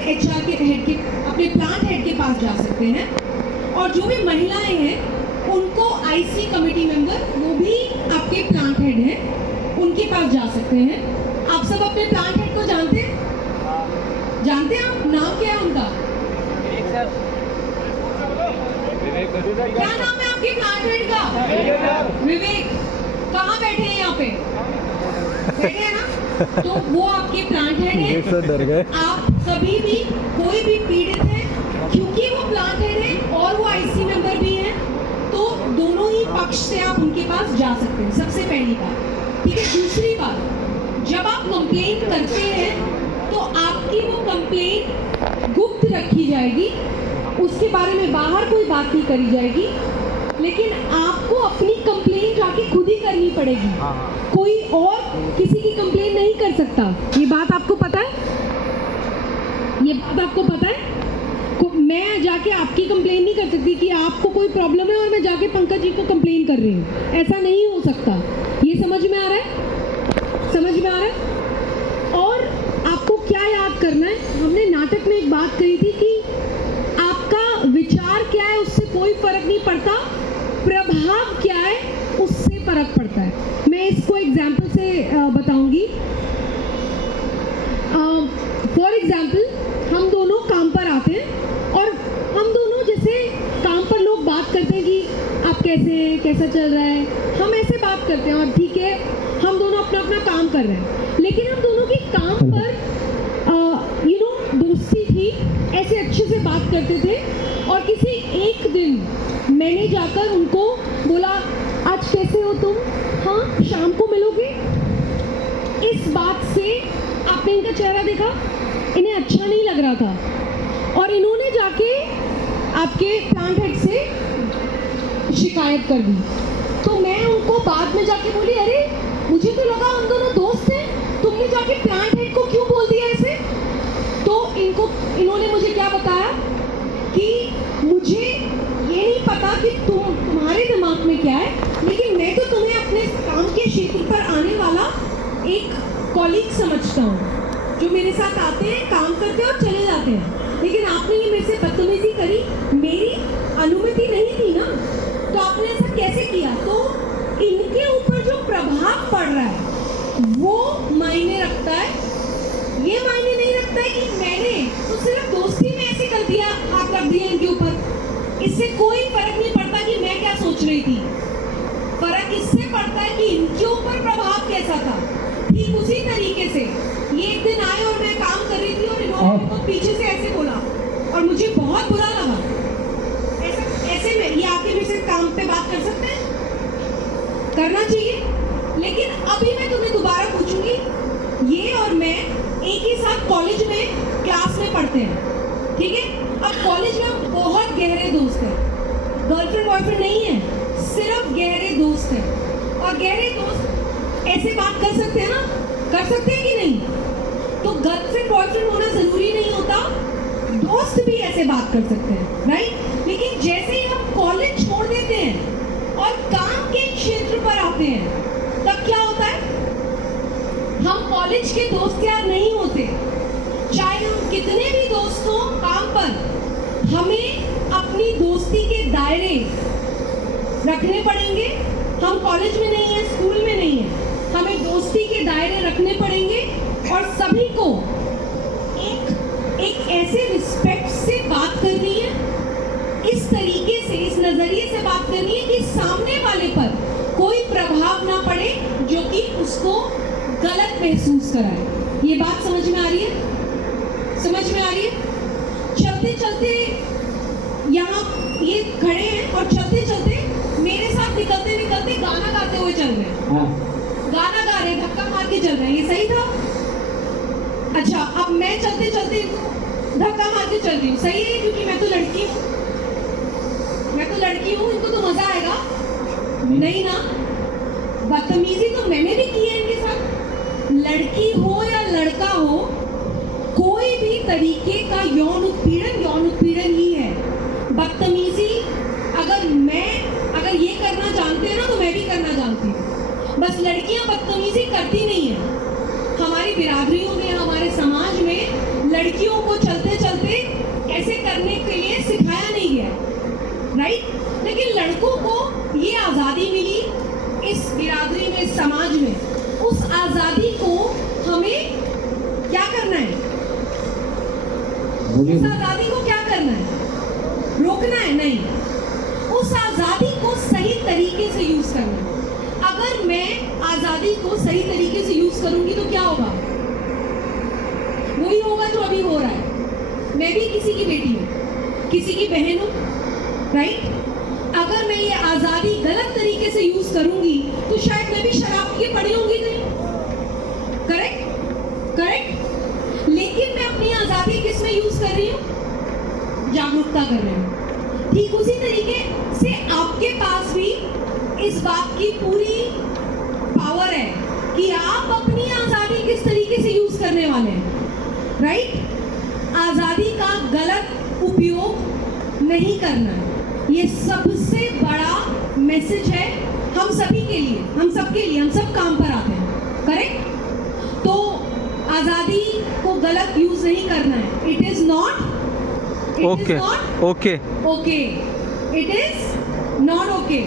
HR के head के, अपने प्लांट हेड के पास जा सकते हैं। और जो भी महिलाएं हैं उनको आईसी कमेटी मेंबर, वो भी आपके प्लांट हेड हैं, उनके पास जा सकते हैं। आप सब अपने प्लांट हेड को जानते हैं? जानते हैं आप? नाम क्या है उनका? क्या नाम है आपके प्लांट हेड का? विवेक। कहाँ बैठे हैं? यहाँ पे बैठे हैं ना? तो वो आपके प्लांट हेड है। डर गए। आप कभी भी कोई भी पीड़ित है, क्योंकि वो प्लांट हेड है और वो आईसी मेंबर भी है, तो दोनों ही पक्ष से आप उनके पास जा सकते हैं। सबसे पहली बात, ठीक है। दूसरी बात, जब आप कंप्लेंट करते हैं तो आपकी वो कंप्लेंट गुप्त रखी जाएगी, उसके बारे में बाहर कोई बात नहीं करी जाएगी, लेकिन आपको अपनी कंप्लेंट जाके खुद ही करनी पड़ेगी। कोई और किसी की कंप्लेंट नहीं कर सकता। ये बात आपको पता है? ये बात आपको पता है? मैं जाके आपकी कंप्लेंट नहीं कर सकती कि आपको कोई प्रॉब्लम है और मैं जाके पंकज जी को कंप्लेंट कर रही हूँ। ऐसा नहीं हो सकता। ये समझ में आ रहा है? समझ में आ रहा है? और आपको क्या याद करना है, हमने नाटक में एक बात कही थी कि आपका विचार क्या है उससे कोई फर्क नहीं पड़ता, प्रभाव क्या है उससे फर्क पड़ता है। मैं इसको एग्जाम्पल से बताऊंगी। फॉर एग्जाम्पल, हम दोनों काम पर आते हैं और हम दोनों जैसे काम पर लोग बात करते हैं कि आप कैसे हैं, कैसा चल रहा है, हम ऐसे बात करते हैं और ठीक है, हम दोनों अपना अपना काम कर रहे हैं। लेकिन हम दोनों की काम पर दोस्ती थी, ऐसे अच्छे से बात करते थे। और किसी एक दिन मैंने जाकर उनको बोला, आज कैसे हो तुम? हाँ, शाम को मिलोगे? इस बात से आपने इनका चेहरा देखा, इन्हें अच्छा नहीं लग रहा था और इन्होंने जाके आपके प्लांट हेड से शिकायत कर दी। तो मैं उनको बाद में जाके बोली, अरे मुझे तो लगा हम दोनों दोस्त हैं, तुमने जाके प्लांट हेड को क्यों बोल दिया ऐसे? तो इन्होंने मुझे क्या बताया कि मुझे ये नहीं पता कि तुम्हारे दिमाग में क्या है, लेकिन मैं तो तुम्हें अपने काम के क्षेत्र पर आने वाला एक कॉलीग समझता हूँ, जो मेरे साथ आते हैं, काम करते हैं और चले जाते हैं। लेकिन आपने ये मेरे से बदतमीजी करी, मेरी अनुमति नहीं थी ना, तो आपने ऐसा कैसे किया? तो इनके ऊपर जो प्रभाव पड़ रहा है वो मायने रखता है। ये मायने नहीं रखता है कि मैंने तो सिर्फ दोस्ती में ऐसे कर दिया, हाथ रख दिया इनके ऊपर। इससे कोई फर्क नहीं पड़ता कि मैं क्या सोच रही थी। फर्क इससे पड़ता है कि इनके ऊपर प्रभाव कैसा था। ठीक उसी तरीके से ये एक दिन आए और मैं काम कर रही थी और इन्होंने मेरे को पीछे से ऐसे बोला और मुझे बहुत बुरा लगा। ऐसे में ये आके मेरे से काम पे बात कर सकते हैं? करना चाहिए। लेकिन अभी मैं तुम्हें दोबारा पूछूंगी, ये और मैं एक ही साथ कॉलेज में क्लास में पढ़ते हैं, ठीक है? अब कॉलेज में हम बहुत गहरे दोस्त हैं, गर्लफ्रेंड बॉयफ्रेंड नहीं है, सिर्फ गहरे दोस्त हैं। और गहरे दोस्त ऐसे बात कर सकते हैं ना? कर सकते हैं कि नहीं? तो गर्लफ्रेंड बॉयफ्रेंड होना जरूरी नहीं होता, दोस्त भी ऐसे बात कर सकते हैं, राइट? लेकिन जैसे ही हम कॉलेज छोड़ देते हैं और काम के क्षेत्र पर आते हैं, तब क्या होता है? हम कॉलेज के दोस्त यार नहीं होते। चाहे हम कितने भी दोस्त हों काम पर, हमें अपनी दोस्ती के दायरे रखने पड़ेंगे। हम कॉलेज में नहीं है, स्कूल में नहीं है, हमें दोस्ती के दायरे रखने पड़ेंगे और सभी को एक ऐसे रिस्पेक्ट से बात करनी है, इस तरीके से, इस नजरिए से बात करनी है कि सामने वाले पर कोई प्रभाव ना पड़े जो कि उसको गलत महसूस कराए। ये बात समझ में आ रही है? समझ में आ रही है? चलते चलते यहाँ ये खड़े हैं और चलते चलते मेरे साथ निकलते निकलते गाना गाते हुए चल रहे हैं। गाना गा रहे, धक्का मार के चल रहे हैं। ये सही था? अच्छा, अब मैं चलते चलते धक्का मार के चल रही हूँ, सही है? क्योंकि मैं तो लड़की हूँ, मैं तो लड़की हूँ, इनको तो मजा आएगा नहीं ना? बदतमीजी तो मैंने भी की है इनके साथ। लड़की हो या लड़का हो, कोई भी तरीके का यौन उत्पीड़न ही है। बदतमीजी अगर ये करना जानते हैं ना, तो मैं भी करना जानती हूँ। बस लड़कियां बदतमीजी करती नहीं है। हमारी बिरादरियों में, हमारे समाज में लड़कियों को चलते लड़कों को ये आज़ादी मिली इस बिरादरी में, इस समाज में, उस आज़ादी को हमें क्या करना है? उस आज़ादी को क्या करना है? रोकना है? नहीं, उस आज़ादी को सही तरीके से यूज करना है। अगर मैं आज़ादी को सही तरीके से यूज करूंगी तो क्या होगा? वही होगा जो अभी हो रहा है। मैं भी किसी की बेटी हूँ, किसी की बहन हूँ, राइट? अगर मैं ये आज़ादी गलत तरीके से यूज करूंगी तो शायद मैं भी शराब पी के पड़ी होंगी कहीं, करेक्ट? करेक्ट? लेकिन मैं अपनी आज़ादी किस में यूज कर रही हूँ? जागरूकता कर रही हूँ। ठीक उसी तरीके से आपके पास भी इस बात की पूरी पावर है कि आप अपनी आज़ादी किस तरीके से यूज करने वाले हैं, राइट? आज़ादी का गलत उपयोग नहीं करना है। ये सबसे बड़ा मैसेज है हम सभी के लिए, हम सबके लिए, हम सब काम पर आते हैं, करेक्ट? तो आज़ादी को गलत यूज नहीं करना है। It is not okay, it is not okay.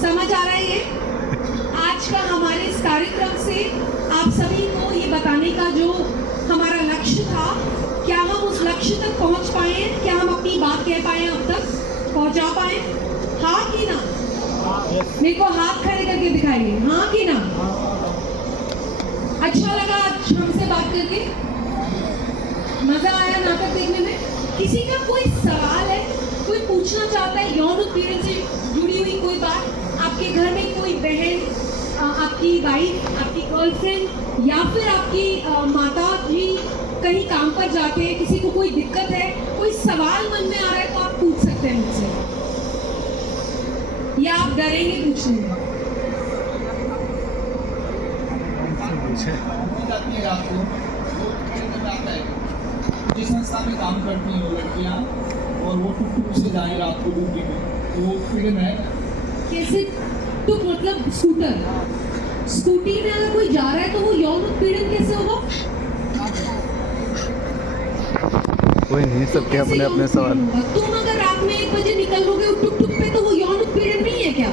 समझ आ रहा है ये? आज का हमारे इस कार्यक्रम से आप सभी को ये बताने का जो हमारा लक्ष्य था, क्या हम उस लक्ष्य तक पहुंच पाए हैं? क्या हम अपनी बात कह पाए हैं, अब तक पहुंचा पाए? हाँ कि ना? मेरे को हाथ खड़े करके दिखाइए, हाँ कि ना? अच्छा लगा आज हमसे बात करके? मजा आया नाटक देखने में? किसी का कोई सवाल है, कोई पूछना चाहता है यौन उत्पीड़न से जुड़ी हुई कोई बात? आपके घर में कोई बहन, आपकी वाइफ, आपकी गर्लफ्रेंड या फिर आपकी माता जी कहीं काम पर जाते हैं, किसी को कोई दिक्कत है, कोई सवाल मन में आ रहा है तो आप पूछ सकते हैं मुझसे, या आप डरेंगे पूछने में? जिस संस्था में काम करती हैं वो लड़कियाँ और वो टुक से जाए रात को ड्यूटी में, तो वो पीड़न है। कैसे टुक मतलब स्कूटर? स्कूटी में अगर कोई जा रहा है तो वो यौन उत्पीड़न कैसे होगा? कोई नहीं, सबके अपने अपने सवाल। तुम अगर रात में 1 बजे निकलोगे टुक टुक पे तो वो यौन उत्पीड़न नहीं है क्या?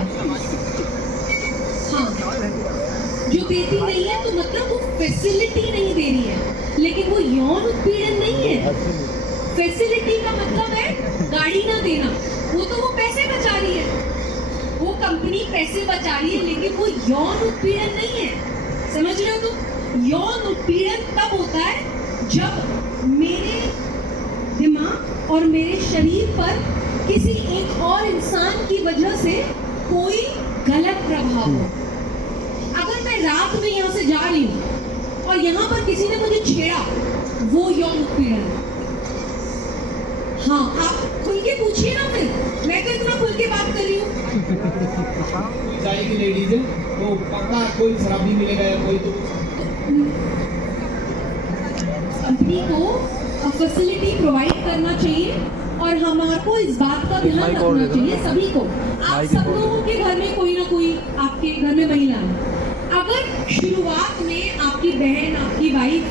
हाँ, जो देती नहीं है तो मतलब वो फैसिलिटी नहीं दे रही है, लेकिन वो यौन उत्पीड़न नहीं है। फैसिलिटी का मतलब है गाड़ी ना देना, वो तो वो पैसे बचा रही है, वो कंपनी पैसे बचा रही है, लेकिन वो यौन उत्पीड़न नहीं है। समझ रहे हो तुम? यौन उत्पीड़न तब होता है जब मेरे दिमाग और मेरे शरीर पर किसी एक और इंसान की वजह से कोई गलत प्रभाव हो। अगर मैं रात में यहाँ से जा रही हूँ और यहाँ पर किसी ने मुझे छेड़ा, वो यौन उत्पीड़न है। हाँ, आप खुल के पूछिए ना, फिर मैं तो इतना खुल के बात कर रही हूँ। जाएगी लेडीज है तो पक्का कोई शराबी मिलेगा या कोई, तो कंपनी को फैसिलिटी प्रोवाइड करना चाहिए और हमारे को इस बात का ध्यान रखना चाहिए सभी को। आप सब लोगों के घर में कोई ना कोई, आपके घर में महिला है, अगर शुरुआत में आपकी बहन, आपकी वाइफ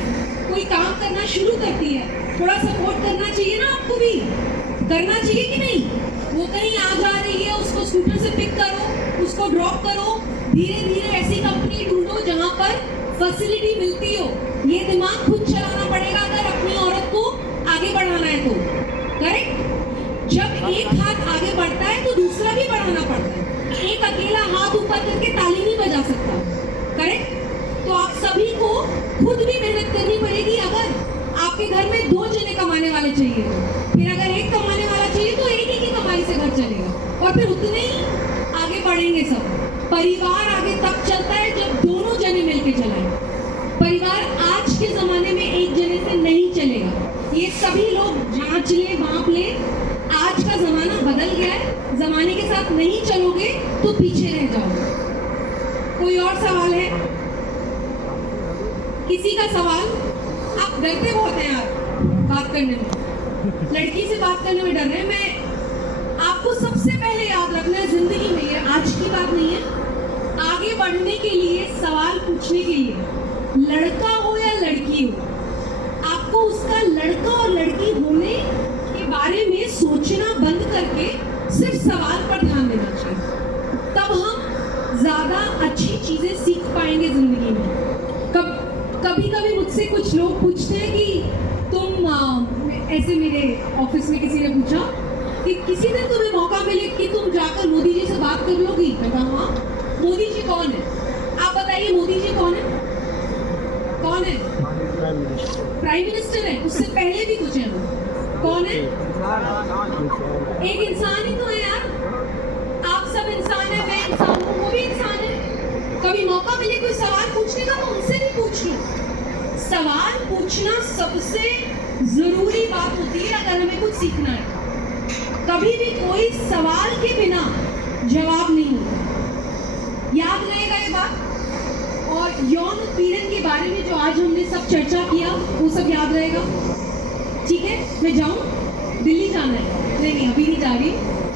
कोई काम करना शुरू करती है, थोड़ा सपोर्ट करना चाहिए ना, आपको भी करना चाहिए कि नहीं? वो कहीं आ जा रही है, उसको स्कूटर से पिक करो, उसको ड्रॉप करो, धीरे धीरे ऐसी कंपनी ढूंढो जहाँ पर फैसिलिटी मिलती हो। ये दिमाग खुद चलाना पड़ेगा अगर अपनी औरत को आगे बढ़ाना है तो, करेक्ट? जब एक हाथ आगे बढ़ता है तो दूसरा भी बढ़ाना पड़ता है। एक अकेला हाथ ऊपर करके ताली नहीं बजा सकता, करेक्ट? तो आप सभी को खुद भी मेहनत करनी पड़ेगी। अगर आपके घर में 2 जने कमाने वाले चाहिए तो फिर अगर एक कमाने वाला चाहिए तो एक ही कमाई से घर चलेगा, और फिर उतने ही आगे बढ़ेंगे सब। परिवार आगे तब चलता है जब दोनों जने मिलके चलाएं। परिवार आज के जमाने में एक जने से नहीं चलेगा। ये सभी लोग जांच ले, माप ले, आज का जमाना बदल गया है। जमाने के साथ नहीं चलोगे तो पीछे रह जाओगे। कोई और सवाल है? किसी का सवाल? आप डरते बहुत हैं यार बात करने में, लड़की से बात करने में डर रहे हैं। मैं आपको सबसे पहले याद रखना है जिंदगी में, ये आज की बात नहीं है, आगे बढ़ने के लिए, सवाल पूछने के लिए, लड़का हो या लड़की हो, आपको उसका लड़का और लड़की होने के बारे में सोचना बंद करके सिर्फ सवाल पर ऐसे मेरे ऑफिस में किसी ने पूछा कि किसी दिन तुम्हें मौका मिले कि तुम जाकर मोदी जी से बात कर लोगी? मैं कहा हाँ। मोदी जी कौन है? आप बताइए मोदी जी कौन है? कौन है? प्राइम मिनिस्टर है, उससे पहले भी कुछ है वो। कौन है? एक इंसान ही तो है यार। आप सब इंसान है, मैं इंसान हूँ, वो भी इंसान है। कभी मौका मिले कोई सवाल पूछने का, मैं उनसे भी पूछ लूं। सवाल पूछना सबसे जरूरी बात होती है अगर हमें कुछ सीखना है। कभी भी कोई सवाल के बिना जवाब नहीं होता। याद रहेगा ये बात। और यौन उत्पीड़न के बारे में जो आज हमने सब चर्चा किया वो सब याद रहेगा। ठीक है, मैं जाऊं? दिल्ली जाना है? नहीं, अभी नहीं जा रही,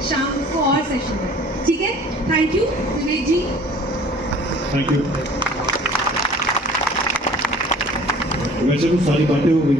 शाम को और सेशन है। ठीक है, thank you Vivek ji. Thank you. वैसे तो सारी बातें हो गई।